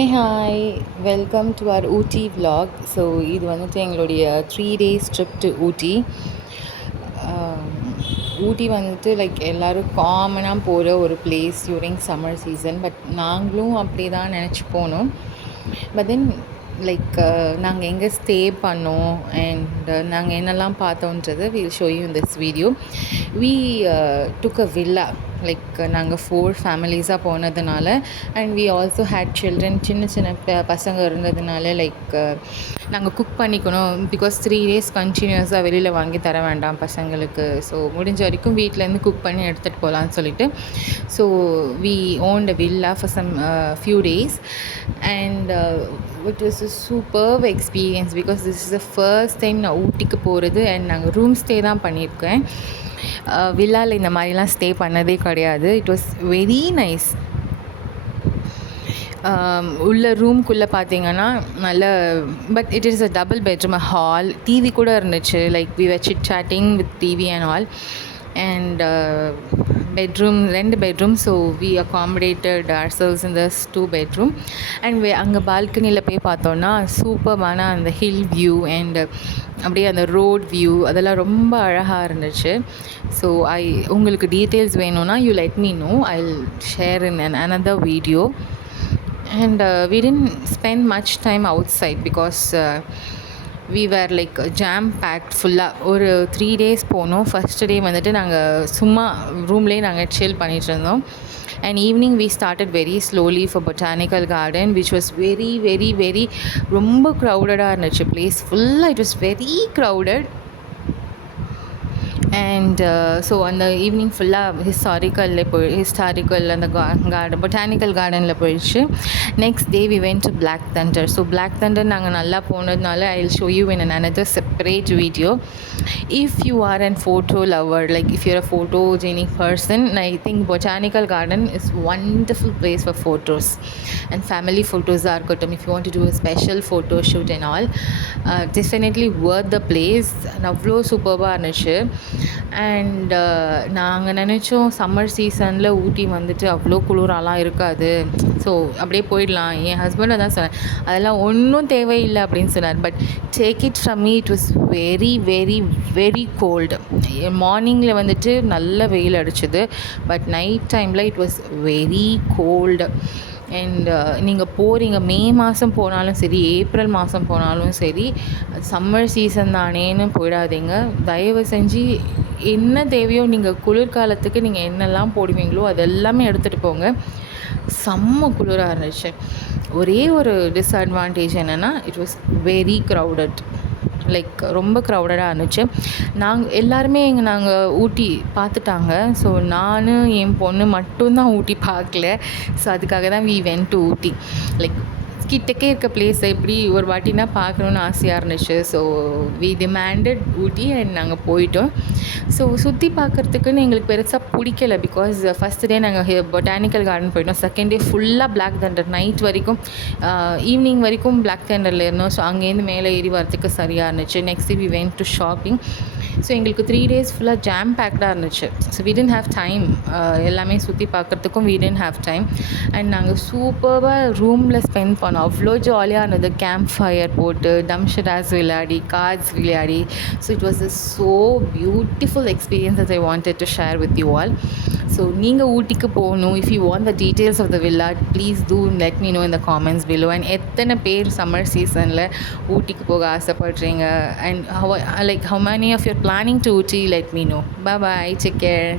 Hey hi, welcome to our Ooty vlog. So இது வந்துட்டு எங்களுடைய 3 days trip to Ooty. Ooty வந்துட்டு லைக் எல்லோரும் காமனாக போகிற ஒரு place during summer season. But நாங்களும் அப்படி தான் நினச்சி போனோம். பட் தென் லைக் நாங்கள் எங்கே ஸ்டே பண்ணோம் அண்ட் நாங்கள் என்னெல்லாம் பார்த்தோன்றது will show you in this video. We took a villa. Like நாங்கள் 4 ஃபேமிலிஸாக போனதுனால and we also had children, சின்ன சின்ன பசங்க இருந்ததுனால லைக் நாங்கள் குக் பண்ணிக்கணும். பிகாஸ் 3 days கண்டினியூஸாக வெளியில் வாங்கி தர வேண்டாம் பசங்களுக்கு. ஸோ முடிஞ்ச வரைக்கும் வீட்டிலேருந்து குக் பண்ணி எடுத்துகிட்டு போகலான்னு சொல்லிட்டு so we want a villa for some few days and it was a superb experience. Because this is the first time நான் ஊட்டிக்கு போகிறது அண்ட் நாங்கள் ரூம் ஸ்டே தான் பண்ணியிருக்கேன். வில்லாவில் இந்த மாதிரிலாம் ஸ்டே பண்ணதே கிடையாது. It was very nice. உள்ள ரூம்குள்ளே பார்த்தீங்கன்னா நல்ல, but it is a double bedroom, hall, TV கூட இருந்துச்சு. Like we were sit chatting with TV and all. And bedroom 2 bedroom. So we accommodated ourselves in those 2 bedroom. And அங்கே பால்கனியில் போய் பார்த்தோன்னா சூப்பர்மான அந்த ஹில் வியூ அண்ட் அப்படியே அந்த road view அதெல்லாம் ரொம்ப அழகாக இருந்துச்சு. ஸோ உங்களுக்கு டீட்டெயில்ஸ் வேணும்னா you let me know, I will share in another video. And we didn't spend much time outside because we were like jam packed ஃபுல்லாக. ஒரு 3 days போனோம். ஃபஸ்ட் டே வந்துட்டு நாங்கள் சும்மா ரூம்லேயே நாங்கள் chill பண்ணிகிட்டு இருந்தோம். And evening we started very slowly for botanical garden, which was very very very ரொம்ப க்ரௌடடாக இருந்துச்சு பிளேஸ் ஃபுல்லாக. It was very crowded. And so அந்த ஈவினிங் ஃபுல்லாக ஹிஸ்டாரிக்கல் அந்த கார்டன், பொட்டானிக்கல் கார்டனில் போயிடுச்சு. Next day we went to Black Thunder. So Black Thunder நாங்கள் நல்லா போனதுனால I will show you in another separate video. If you are a photo lover, like if you're a photogenic person, I think botanical garden is wonderful place for photos and family photos are good. If you want to do a special photo shoot and all, definitely worth the place. அவ்வளோ சூப்பராக இருந்துச்சு. And நாங்கள் நினச்சோம் summer சீசனில் ஊட்டி வந்துட்டு அவ்வளோ குளிராலாம் இருக்காது, so அப்படியே போயிடலாம். என் ஹஸ்பண்டை தான் சொன்னேன் அதெல்லாம் ஒன்றும் தேவையில்லை அப்படின்னு சொன்னார். But take it from me, it was very very very cold. மார்னிங்கில் வந்துட்டு நல்ல வெயில் அடிச்சுது, பட் நைட் டைமில் it was very cold. And நீங்கள் போகிறீங்க மே மாதம் போனாலும் சரி, ஏப்ரல் மாதம் போனாலும் சரி, சம்மர் சீசன் தானேன்னு போயிடாதீங்க. தயவு செஞ்சு என்ன தேவையோ நீங்கள் குளிர்காலத்துக்கு நீங்கள் என்னெல்லாம் போடுவீங்களோ அதெல்லாமே எடுத்துகிட்டு போங்க. செம்ம குளிராக இருந்துச்சு. ஒரே ஒரு டிஸ்அட்வான்டேஜ் என்னென்னா it was very crowded. Like ரொம்ப க்ரௌடடாக இருந்துச்சு. எல்லாருமே நாங்கள் ஊட்டி பார்த்துட்டாங்க. ஸோ நான் என் பொண்ணு மட்டும்தான் ஊட்டி பார்க்கல. ஸோ அதுக்காக தான் we went to Ooty. Like கிட்டக்கே இருக்க பிளேஸை எப்படி ஒரு வாட்டினா பார்க்கணுன்னு ஆசையாக இருந்துச்சு. So we demanded Ooty and நாங்கள் போயிட்டோம். ஸோ சுற்றி பார்க்குறதுக்குன்னு எங்களுக்கு பெருசாக பிடிக்கல. பிகாஸ் ஃபஸ்ட் டே நாங்கள் பொட்டானிக்கல் கார்டன் போயிட்டோம். செகண்ட் டே ஃபுல்லாக பிளாக் தண்டர், நைட் வரைக்கும் ஈவினிங் வரைக்கும் பிளாக் தண்டரில் இருந்தோம். ஸோ அங்கேருந்து மேலே ஏறி வரத்துக்கு சரியாக இருந்துச்சு. Next we went to shopping. So எங்களுக்கு 3 days ஃபுல்லாக ஜாம் பேக்டாக இருந்துச்சு. So we didn't have time எல்லாமே சுற்றி பார்க்குறதுக்கும். We didn't have time. And நாங்கள் சூப்பராக ரூமில் ஸ்பெண்ட் பண்ணோம். அவ்வளோ ஜாலியாக இருந்தது. கேம்ப் ஃபயர் போட்டு டம்ஷடாஸ் விளையாடி, கார்ட்ஸ் விளையாடி. So it was a so beautiful experience that I wanted to share with you all. So நீங்கள் ஊட்டிக்கு போகணும், if you want the details of the villa, please do let me know in the comments below. And எத்தனை பேர் summer சீசனில் ஊட்டிக்கு போக ஆசைப்படுறீங்க and like how many of you are planning to Ooty, let me know. Bye bye, take care.